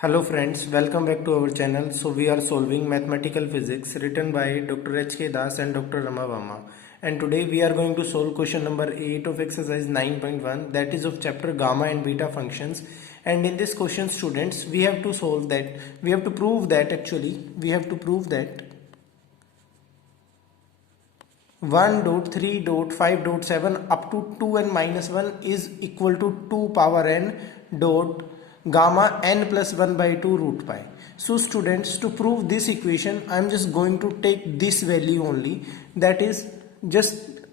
Hello friends, welcome back to our channel. So we are solving mathematical physics written by Dr. H.K. Das and Dr. Rama Verma. And today we are going to solve question number 8 of exercise 9.1, that is of chapter gamma and beta functions. And in this question, students, we have to prove that 1.3.5.7 up to 2n minus 1 is equal to 2 power n dot gamma n plus 1 by 2 root pi. So students, to prove this equation, I am just going to take this value only, that is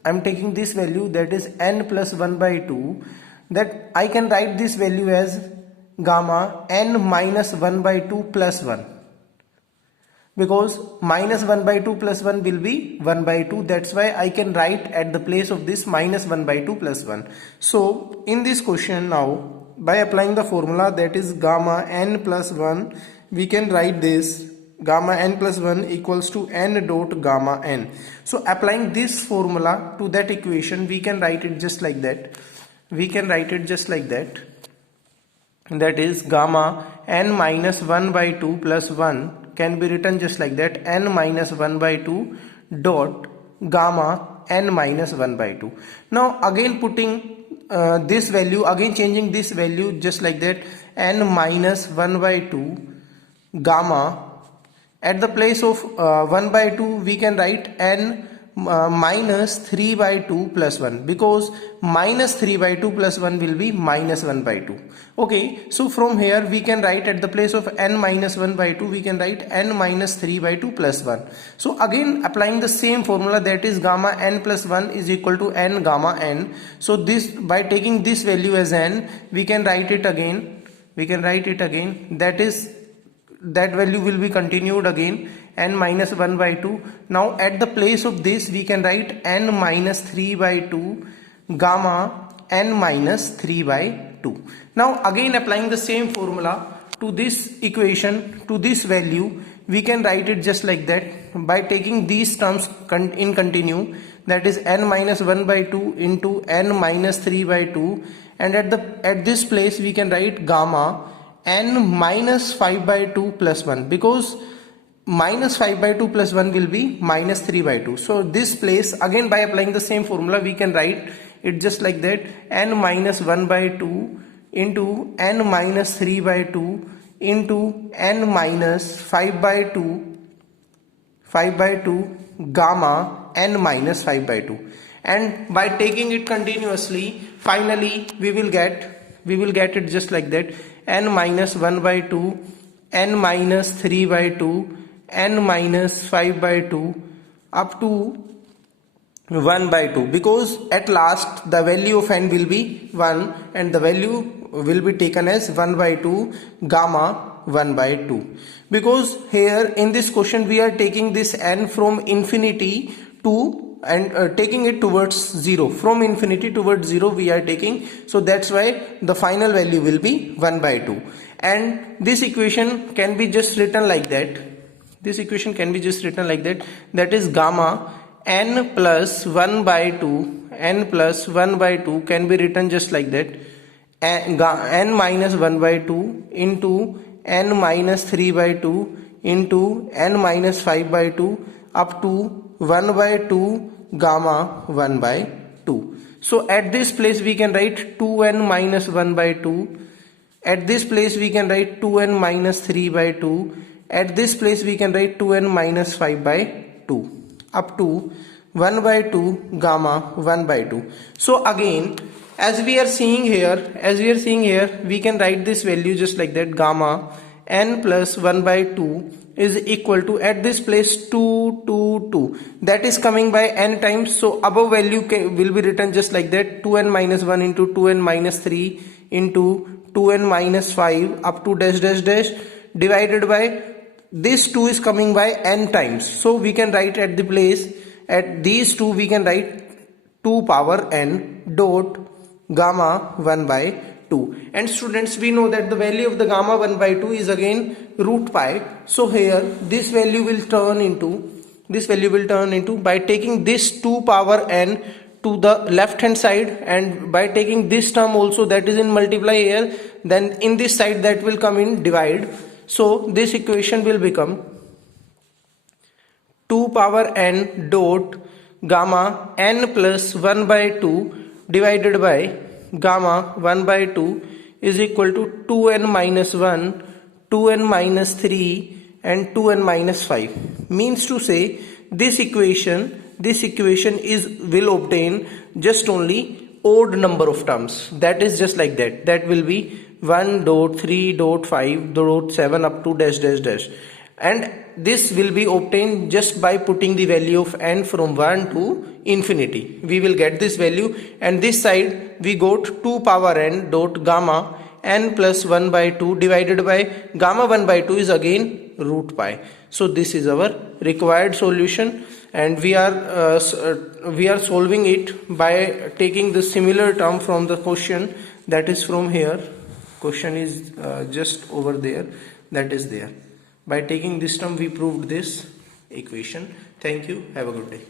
I am taking this value, that is n plus 1 by 2, that I can write this value as gamma n minus 1 by 2 plus 1, because minus 1 by 2 plus 1 will be 1 by 2. That's why I can write at the place of this minus 1 by 2 plus 1. So in this question now, by applying the formula, that is gamma n plus 1, we can write this gamma n plus 1 equals to n dot gamma n. So applying this formula to that equation, we can write it just like that. That is gamma n minus 1 by 2 plus 1 can be written just like that, n minus 1 by 2 dot gamma n minus 1 by 2. Now again changing this value just like that, n minus 1 by 2 gamma, at the place of 1 by 2 we can write n minus 3 by 2 plus 1, because minus 3 by 2 plus 1 will be minus 1 by 2. Okay, so from here we can write at the place of n minus 1 by 2 we can write n minus 3 by 2 plus 1. So again applying the same formula, that is gamma n plus 1 is equal to n gamma n. So this, by taking this value as n, we can write it again, that is, that value will be continued again, n minus 1 by 2. Now at the place of this we can write n minus 3 by 2 gamma n minus 3 by 2. Now again applying the same formula to this equation, to this value, we can write it just like that, by taking these terms in continue, that is n minus 1 by 2 into n minus 3 by 2, and at this place we can write gamma n minus 5 by 2 plus 1, because minus 5 by 2 plus 1 will be minus 3 by 2. So this place, again by applying the same formula, we can write it just like that, n minus 1 by 2 into n minus 3 by 2 into n minus 5 by 2 gamma n minus 5 by 2. And by taking it continuously, finally we will get it just like that, n minus 1 by 2, n minus 3 by 2, n minus 5 by 2 up to 1 by 2, because at last the value of n will be 1 and the value will be taken as 1 by 2 gamma 1 by 2. Because here in this question we are taking this n from infinity to and taking it towards 0, from infinity towards 0 we are taking, so that's why the final value will be 1 by 2. And this equation can be just written like that, that is gamma n plus 1 by 2 can be written just like that, n minus 1 by 2 into n minus 3 by 2 into n minus 5 by 2 up to 1 by 2 gamma 1 by 2. So at this place we can write 2n minus 1 by 2, at this place we can write 2n minus 3 by 2, at this place we can write 2n minus 5 by 2 up to 1 by 2 gamma 1 by 2. So again, as we are seeing here, we can write this value just like that, gamma n plus 1 by 2 is equal to, at this place 2, 2, 2, that is coming by n times. So above value will be written just like that, 2n minus 1 into 2n minus 3 into 2n minus 5 up to dash dash dash, divided by this 2 is coming by n times. So we can write at the place, at these 2 we can write 2 power n dot gamma 1 by 2. And students, we know that the value of the gamma 1 by 2 is again root pi. So here this value will turn into, by taking this 2 power n to the left hand side, and by taking this term also that is in multiply here, then in this side that will come in divide. So this equation will become 2 power n dot gamma n plus 1 by 2 divided by gamma 1 by 2 is equal to 2n minus 1, 2n minus 3 and 2n minus 5. Means to say this equation is will obtain just only odd number of terms. That is just like that. That will be 1 dot 3 dot 5 dot 7 up to dash dash dash. And this will be obtained just by putting the value of n from 1 to infinity. We will get this value, and this side we got 2 power n dot gamma n plus 1 by 2 divided by gamma 1 by 2 is again root pi. So this is our required solution, and we are solving it by taking the similar term from the question, that is from here. Question is just over there, that is there. By taking this term we proved this equation. Thank you. Have a good day.